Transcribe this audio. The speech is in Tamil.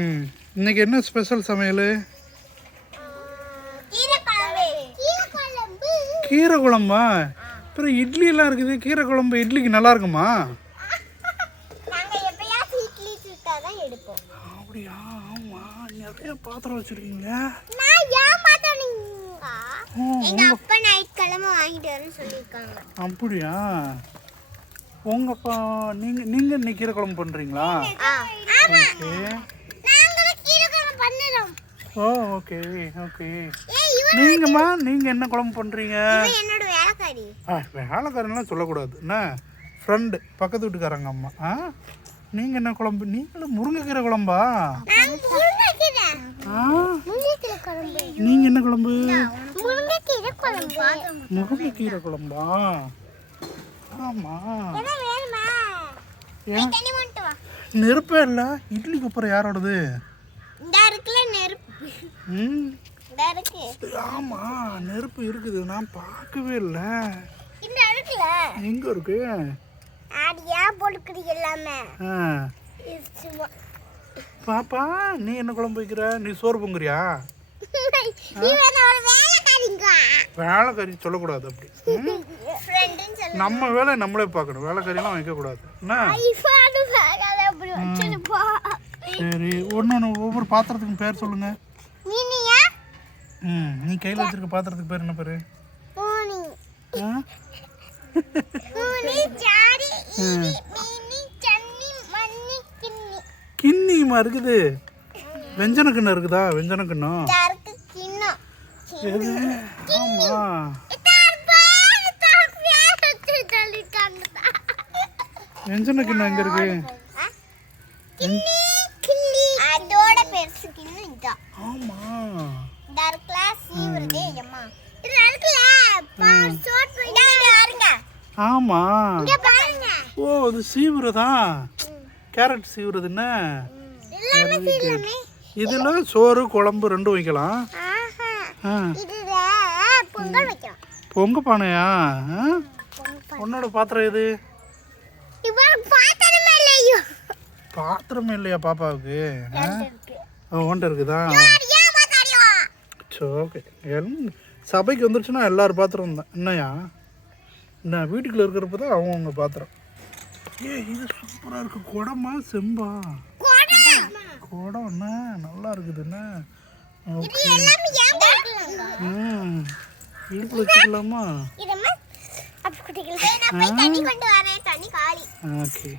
ம் இன்னைக்கு என்ன ஸ்பெஷல் சமையல்? கீரை குழம்பா? அப்புறம் இட்லி எல்லாம் இருக்குது. கீரை குழம்பு இட்லிக்கு நல்லா இருக்குமா? அப்படியா? ஆமா, நிறைய பாத்திரம் வச்சிருக்கீங்க. அப்படியா? உங்கப்பா நீங்க இன்னைக்கு கீரை குழம்பு பண்றீங்களா? ஓ ஓகே ஓகே. நீங்கம்மா நீங்க என்ன குழம்பு பண்றீங்க? வேலைக்காரன்லாம் சொல்லக்கூடாது என்ன, ஃப்ரெண்டு பக்கத்து வீட்டுக்காரங்க அம்மா. நீங்க என்ன குழம்பு? நீங்களும் முருங்கைக்கீரை குழம்பா? நீங்க என்ன குழம்பு? முருங்கைக்கீரை குழம்பா? ஆமா. நெருப்பே இல்லை. இட்லிக்கு அப்புறம் யாரோடது? ஆமா, நெருப்பு இருக்குது. நான் பார்க்கவே இல்லை. எங்க இருக்கு? பாப்பா நீ என்ன குழம்பு வைக்கிற? நீ சோறு பொங்குறியா? வேலைக்காரி சொல்லக்கூடாது. அப்படி நம்ம வேலை நம்மளே பார்க்கணும். வேலைக்காரியெல்லாம் வைக்கக்கூடாது என்ன? சரி, ஒன்று ஒவ்வொரு பாத்திரத்துக்கும் பேர் சொல்லுங்க. நீ கையில் வச்சிருக்க பாத்திரத்துக்கு பேர் என்ன பேரு? கிண்ணிமா இருக்குது. வெஞ்சன கிண்ணம் இருக்குதா? வெஞ்சன கிண்ணம். ஆமா. வெஞ்சன கிண்ணம் எங்க இருக்கு? ஆமா. ஆமா. ஓ, அது சீவுறதா? கேரட் சீவுறது என்ன? இதெல்லாம் சோறு குழம்பு ரெண்டும் வைக்கலாம். பொங்க பானையா? உன்னோட பாத்திரம் எது? பாத்திரமே இல்லையா பாப்பாவுக்கு? ஒன்றை இருக்குதா? ஓகே. சபைக்கு வந்துருச்சுன்னா எல்லாரும் பாத்திரம் தான் என்னையா? என்ன வீட்டுக்குள்ள இருக்கிறப்ப தான் அவங்கவுங்க பாத்திரம். இது சூப்பராக இருக்கு. குடமா செம்பா? குடம் என்ன நல்லா இருக்குது என்ன? ஓகே. இடுப்புல வச்சுக்கலாமா? ஓகே.